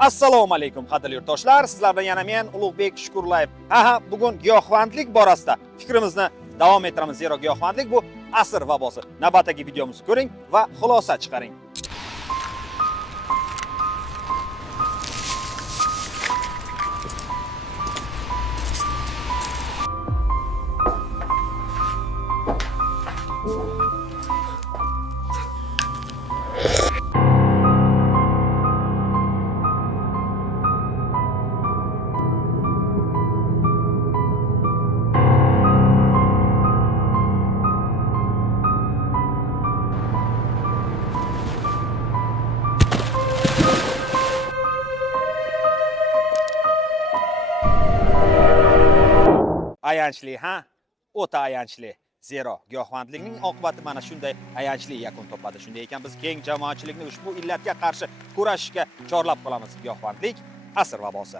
Assalomu alaykum qadrli yurtdoshlar. Sizlar bilan yana men Ulug'bek Shukurlayev. Bugun giyohvandlik borasida fikrimizni davom ettiramiz. Zero giyohvandlik bu asr vabosi. Navbatdagi videomizni ko'ring va xulosa chiqaring. Ayanchli, o'ta ayanchli. Zero giyohvandlikning oqibati mana shunday ayanchli yakun topadi. Shunday ekan biz keng jamoatchilikni ushbu illatga qarshi kurashishga chorlab qolamiz. Giyohvandlik asr vabosi.